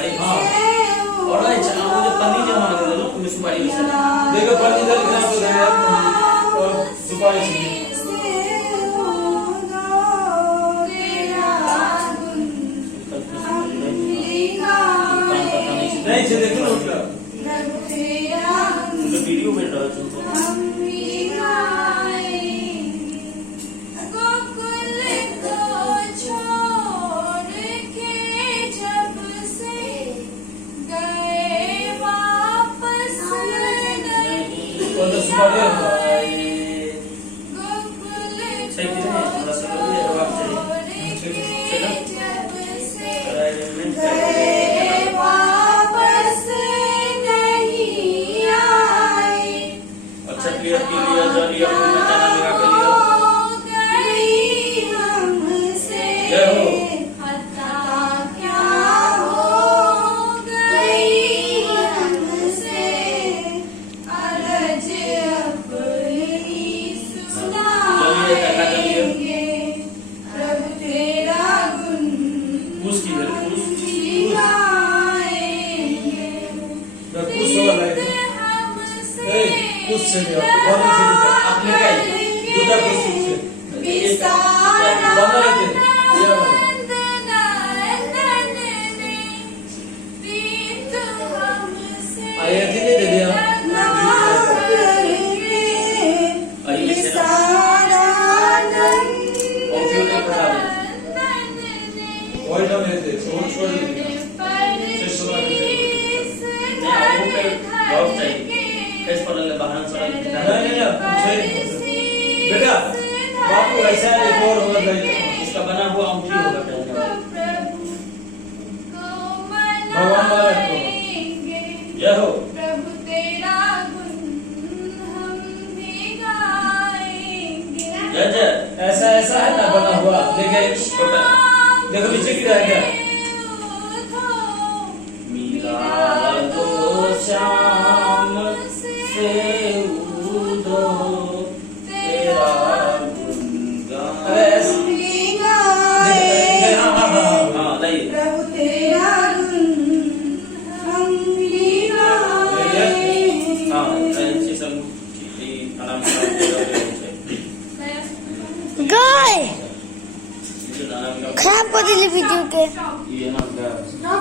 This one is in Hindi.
सुपारी हाँ और अच्छा मुझे पन्नी जमा कर दो तुम्हें सुपारी देखो पन्नी दे के तो दे और सुपारी से नहीं से देखो उठा तो वीडियो बन रहा है से बहुत से आपने क्या दूसरा कुछ से बना लेते आया थी दे दिया वही तो लेते छोड़ छोड़ से सुना कैसे पढ़ ले बाहर से नहीं बेटा बापू ऐसा एक और होगा इसका बना हुआ अंगूठी होगा भगवान वाला है जय हो प्रभु तेरा गुण हम भी गाएंगे। जय जय ऐसा ऐसा है ना बना हुआ देखो देखो नीचे की रह गया मिला दो शाम से उदो तेरा गुणगान हाँ नहीं प्रभु तेरा गुण हम भी गाएंगे। हाँ ऐसे सब आराम गाय खराब कर दिली वीडियो के ये ना